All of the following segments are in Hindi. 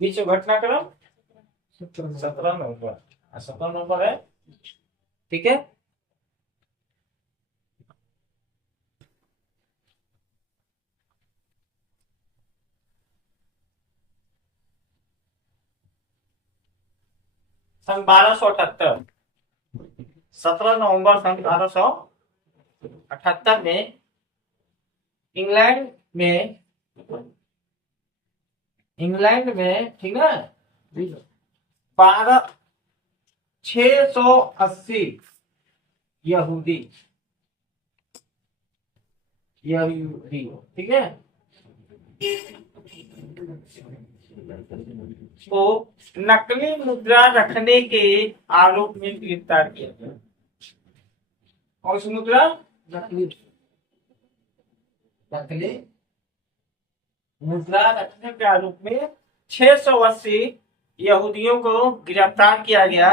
विश्व घटनाक्रम 17 नवंबर। 17 नवंबर है, ठीक है। सन 1278, 17 नवंबर सन 1278 में इंग्लैंड में ठीक है 680 यहूदी ठीक है को नकली मुद्रा रखने के आरोप में गिरफ्तार किया गया। कौन सी मुद्रा? नकली मुद्रा रखने के आरोप में 680 यहूदियों को गिरफ्तार किया गया,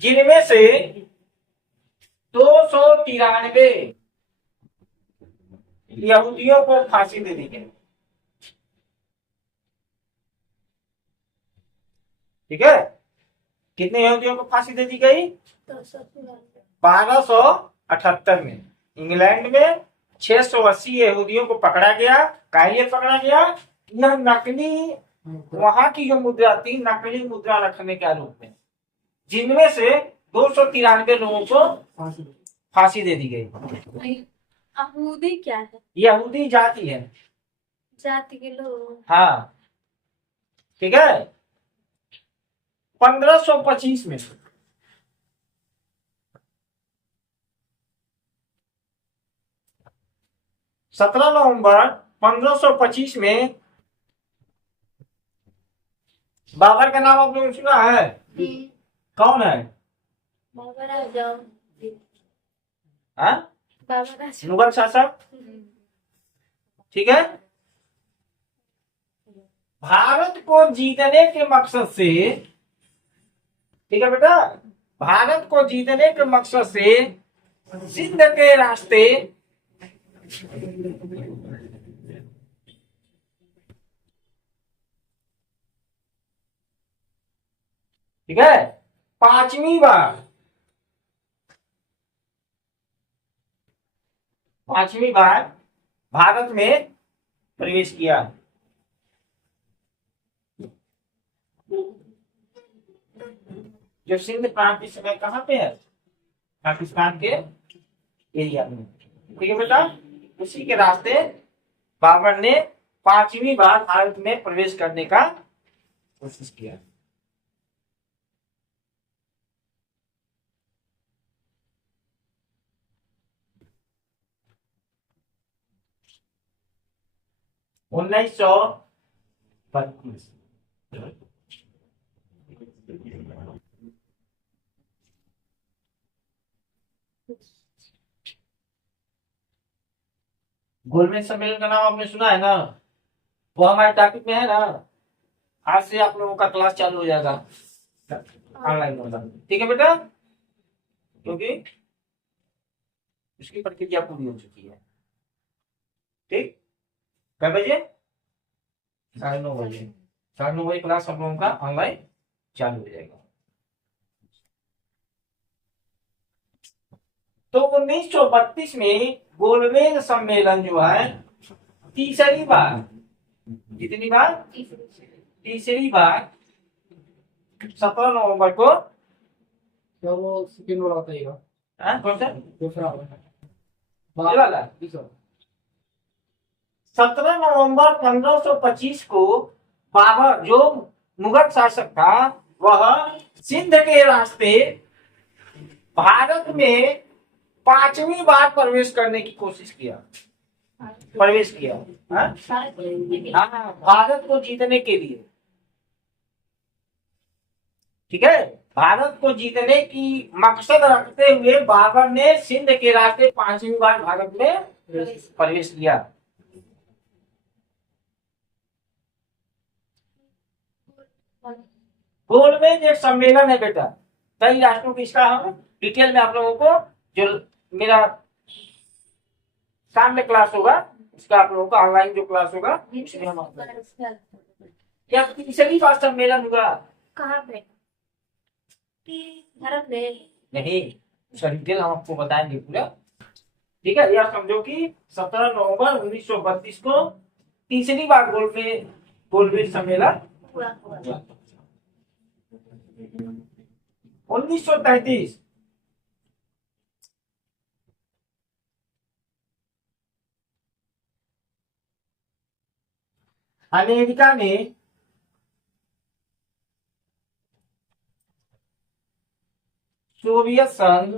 जिनमें से 293 यहूदियों को फांसी दे दी गई। ठीक है, कितने यहूदियों को फांसी दे दी गई? 1278 में इंग्लैंड में 680 यहूदियों को पकड़ा गया। काहे पकड़ा गया? यह नकली, वहां की जो मुद्रा थी नकली मुद्रा रखने के आरोप में, जिनमें से 293 लोगों को फांसी दे दी गई। यहूदी क्या है? यहूदी जाति है, जाति के लोग। हाँ ठीक है। 1525 में 17 नवंबर 1525 में बाबर का नाम आपने सुना है? कौन है? बाबर आजम। हाँ, बाबर आजम मुगल शासक, ठीक है। भारत को जीतने के मकसद से, ठीक है बेटा, भारत को जीतने के मकसद से सिंध के रास्ते ठीक है पांचवी बार भारत में प्रवेश किया। जो सिंध प्रांत इस समय कहाँ पे है? पाकिस्तान के एरिया में, ठीक है बेटा। उसी के रास्ते बाबर ने पांचवी बार भारत में प्रवेश करने का कोशिश किया। उन्नीस सौ 32 गोलमेज सम्मेलन का नाम आपने सुना है ना? वो हमारे टॉपिक में है ना। आज से आप लोगों का क्लास चालू हो जाएगा ऑनलाइन होगा, ठीक है बेटा, क्योंकि उसकी प्रक्रिया पूरी हो चुकी है। ठीक, कै बजे? 9:30 बजे। 9:30 क्लास आप लोगों का ऑनलाइन चालू हो जाएगा। तो 1932 में गोलमेज सम्मेलन जो है तीसरी बार, कितनी बार? तीसरी बार 17 नवंबर को, वो सेकंड वाला बताइएगा। कौन सा? दूसरा वाला 17 नवंबर 1525 को बाबर जो मुगल शासक था वह सिंध के रास्ते भारत में पांचवी बार प्रवेश करने की कोशिश किया, प्रवेश किया। हाँ, भारत को जीतने के लिए, ठीक है। भारत को जीतने की मकसद रखते हुए बाबर ने सिंध के रास्ते पांचवी बार भारत में प्रवेश किया। गोलमेज एक सम्मेलन है बेटा, कई राष्ट्रों की। इसका हम डिटेल में आप लोगों को जो मेरा शाम में क्लास होगा, इसका आप लोगों का ऑनलाइन जो क्लास होगा उसमें हम क्या तीसरी बार सम्मेलन हुआ। कहाँ पे? भारत में? नहीं, उसका डिटेल हम आपको बताएंगे पूरा। ठीक है, यह समझो कि 17 नवंबर 1932 को तीसरी बार गोलमेज सम्मेलन पूरा हुआ। 1933 अमेरिका में सोवियत संघ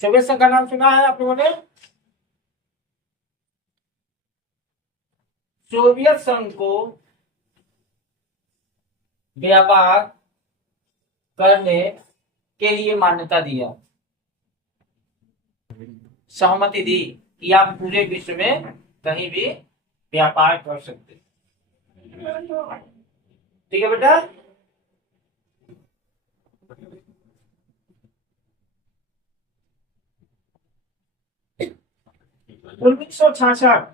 सोवियत संघ का नाम सुना है आप लोगों ने? सोवियत संघ को व्यापार करने के लिए मान्यता दिया, सहमति दी कि आप पूरे विश्व में कहीं भी व्यापार कर सकते। ठीक है बेटा। 1966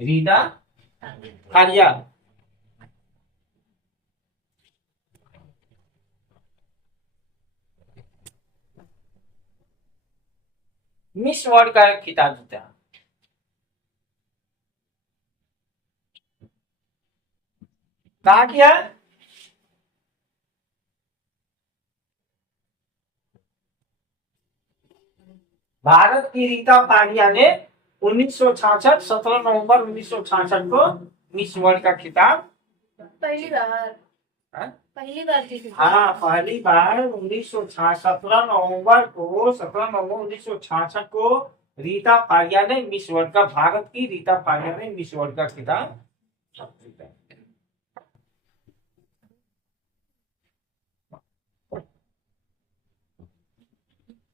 रीता आर्या मिस वर्ल्ड का खिताब जीता। कहा किया? भारत की रीता पारिया ने 1966 17 नवंबर 1966 को मिस वर्ल्ड का खिताब पहली बार हाँ? पहली बार जीती थी। हाँ, पहली बार 1966 17 नवंबर 1966 को रीता फारिया ने मिस वर्ल्ड का, भारत की रीता फारिया ने मिस वर्ल्ड का खिताब जीता।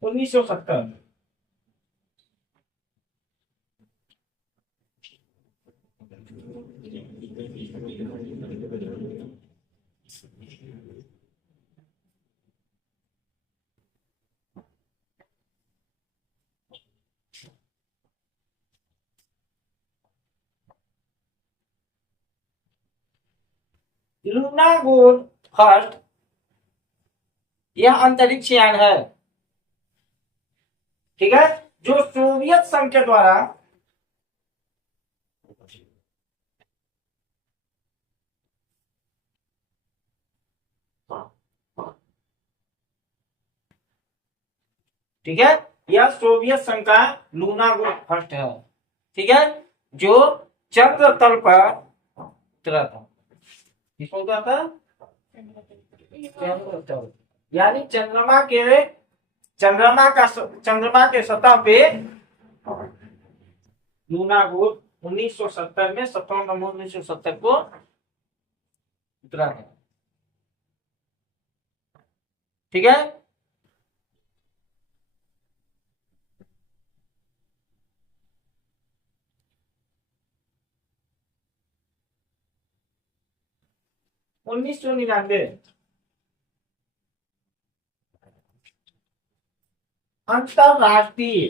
उन्नीस सौ 70 लूना गोल फर्स्ट, यह अंतरिक्ष यान है, ठीक है, जो सोवियत संघ के द्वारा ठीक है, यह सोवियत संघ का लूना गोल फर्स्ट है, ठीक है, जो चंद्र तल पर उतरा था। किस पर उतरा था? चंद्र तल, यानी चंद्रमा के सतह पे लूना गोल 1970 में 17 नवंबर 1970 को उतरा था। ठीक है, उन्नीस सौ 99 अंतरराष्ट्रीय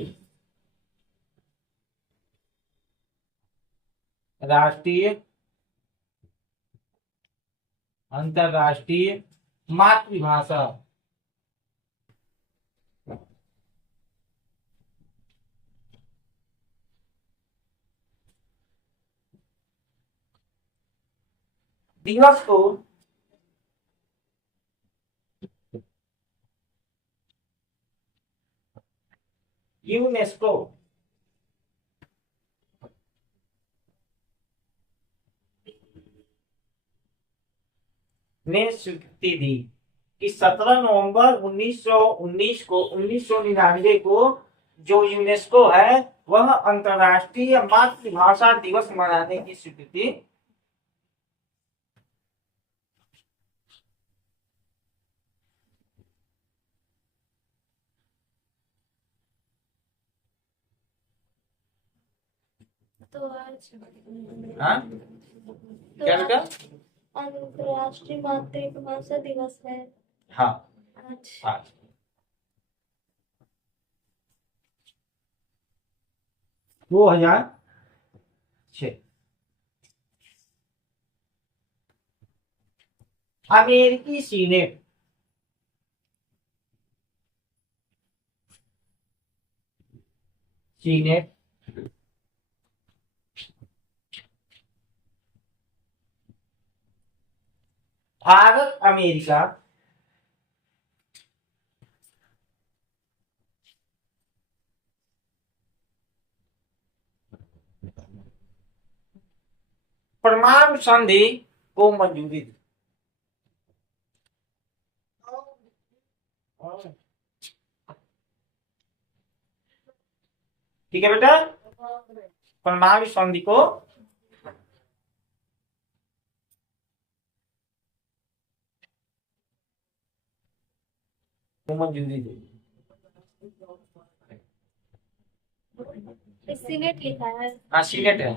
अंतरराष्ट्रीय मातृभाषा दिवस को यूनेस्को ने स्वीकृति दी कि 17 नवंबर 1999 को जो यूनेस्को है वह अंतरराष्ट्रीय मातृभाषा दिवस मनाने की स्वीकृति तो आज हाँ तो क्या बेटा? आज अंतर्राष्ट्रीय मातृभाषा दिवस है हाँ आज। आज 2006। अमेरिकी सीनेट सीनेट भारत अमेरिका परमाणु संधि को मंजूरी दी। ठीक है बेटा, परमाणु संधि को मंजूरी दी। सीनेट लिखा है। हाँ सीनेट है।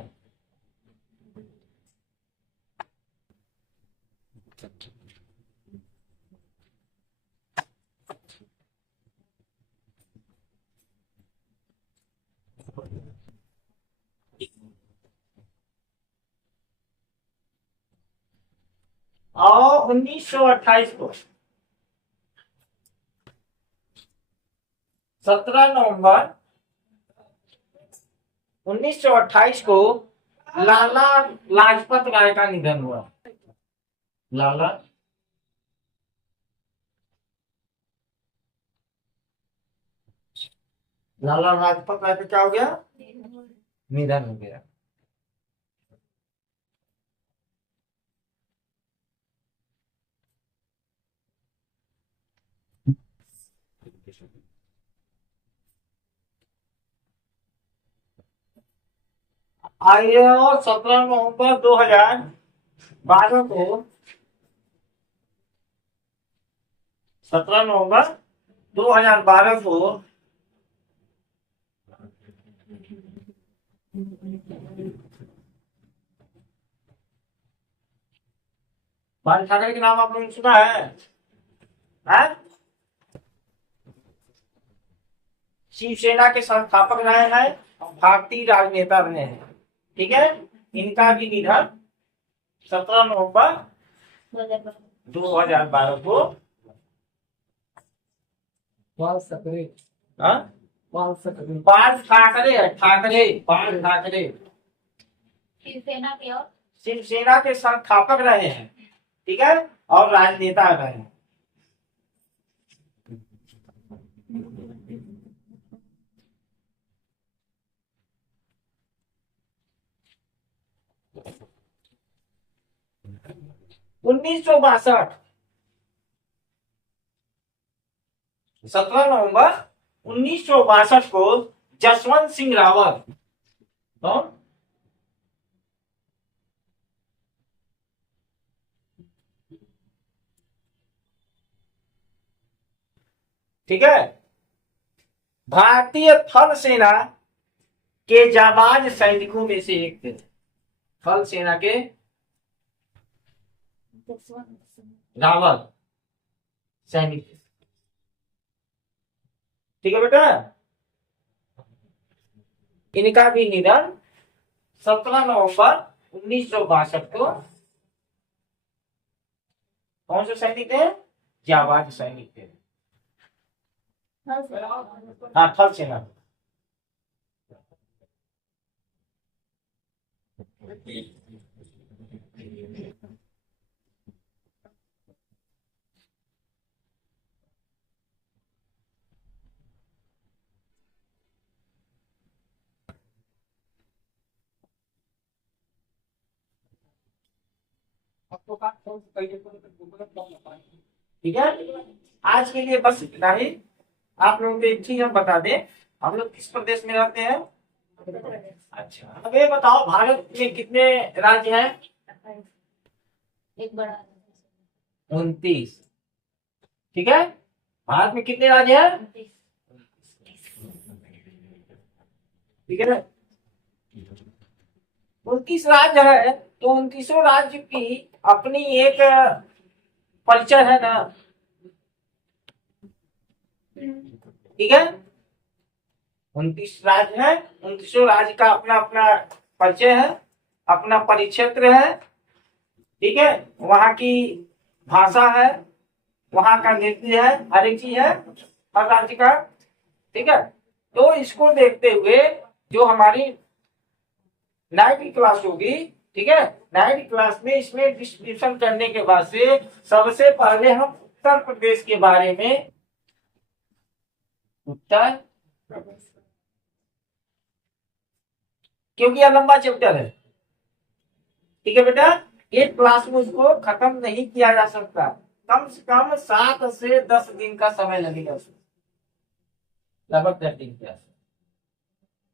और 1928 को 17 नवंबर 1928 को लाला लाजपत राय का निधन हुआ। लाला लाला लाजपत राय का क्या हो गया? निधन हो गया। आइए, 17 नवंबर 2012 को 17 नवंबर 2012 को बाल ठाकरे के नाम आपने सुना है? हैं? शिवसेना के संस्थापक रहे हैं और भारतीय राजनेता रहे हैं। ठीक है, इनका भी निधन 17 नवंबर 2012 को। बाल सकरे हाँ? बाल सकरे बाल ठाकरे है, ठाकरे बाल ठाकरे शिवसेना के और शिवसेना के संस्थापक रहे हैं। ठीक है, और राजनेता रहे हैं। उन्नीस सौ बासठ 17 नवंबर 1962 को जसवंत सिंह रावत, कौन? ठीक है, भारतीय थल सेना के जाबाज सैनिकों में से एक थे। थल सेना के रावत सैनिक थे। ठीक है बेटा, इनका भी निधन 17 नवंबर 1962 को। कौन से सैनिक थे? जाबाज सैनिक थे। हाँ, थल सेना। आपको का कौन से कई जगह पर घूमना कम होता है। ठीक है, आज के लिए बस इतना ही। आप लोगों को एक चीज हम बता दें, हम लोग किस प्रदेश में रहते हैं? अच्छा, अब ये बताओ, भारत में कितने राज्य हैं? एक बड़ा 29। ठीक है, भारत में कितने राज्य हैं? ठीक है ना? 29 राज्य है, तो 29 राज्य की अपनी एक परिचय है ना, ठीक है। 29 राज्य है, 29 राज्य का अपना अपना परिचय है, अपना परिक्षेत्र है, ठीक है। वहां की भाषा है, वहां का नृत्य है, हर एक चीज है हर राज्य का, ठीक है। तो इसको देखते हुए जो हमारी नाइट की क्लास होगी, ठीक है, नाइट क्लास में इसमें डिस्क्रिप्शन करने के बाद से सबसे पहले हम उत्तर प्रदेश के बारे में, उत्तर, क्योंकि यह लंबा चैप्टर है, ठीक है बेटा, एक क्लास में उसको खत्म नहीं किया जा सकता, कम से कम 7 से 10 दिन का समय लगेगा उसमें, लगभग 10 दिन के आसपास,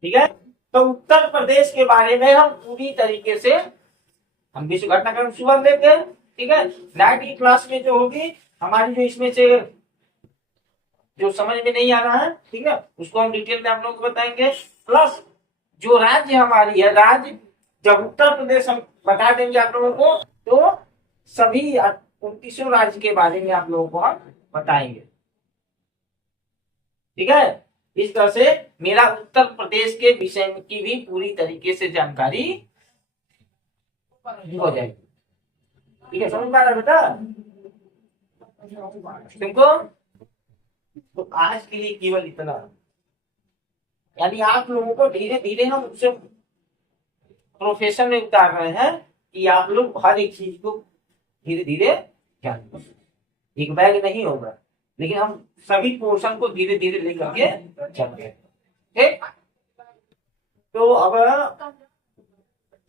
ठीक है। तो उत्तर प्रदेश के बारे में हम पूरी तरीके से हम विश्व घटनाक्रम सुबह लेते हैं, ठीक है। नाइट की क्लास में जो होगी हमारी, जो इसमें से जो समझ में नहीं आ रहा है, ठीक है, उसको हम डिटेल में आप लोगों को बताएंगे। प्लस जो राज्य हमारी है, राज्य जब उत्तर प्रदेश हम बता देंगे आप लोगों को, तो सभी 29 राज्य के बारे में आप लोगों को हम बताएंगे, ठीक है। इस तरह से मेरा उत्तर प्रदेश के विषय की भी पूरी तरीके से जानकारी हो जाएगी, ठीक है। समझ में आ रहा है बेटा तुमको? तो आज के लिए केवल इतना, यानी आप लोगों को धीरे धीरे हम उससे प्रोफेशन में उतार रहे हैं कि आप लोग हर एक चीज को धीरे धीरे जान लो। एक बैग नहीं होगा, लेकिन हम सभी पोर्शन को धीरे धीरे लेकर के चलते हैं, ठीक। तो अब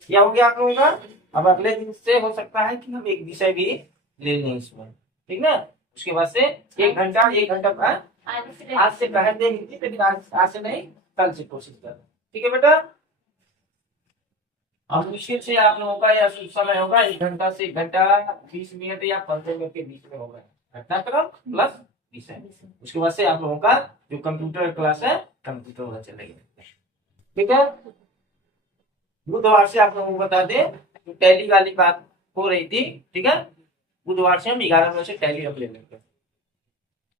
क्या हो गया आप लोगों का? अब अगले दिन से हो सकता है कि हम एक विषय भी ले लें इसमें, ठीक ना। उसके बाद से 1 घंटा आज से कह दें हिंदी, लेकिन आज से नहीं, कल से कोशिश करें, ठीक है बेटा। अब मुश्किल से आप लोगों का यह समय होगा 1 घंटा से 1 घंटा 20 मिनट या 15 मिनट के बीच में होगा घटनाक्रम प्लस विषय। उसके बाद से आप लोगों का जो कंप्यूटर क्लास है, कंप्यूटर वाला चलेगा, ठीक है। बुधवार से आप लोगों को बता दें, टैली वाली बात हो रही थी, ठीक है। बुधवार से हम 11 बजे से टैली अब ले लेंगे।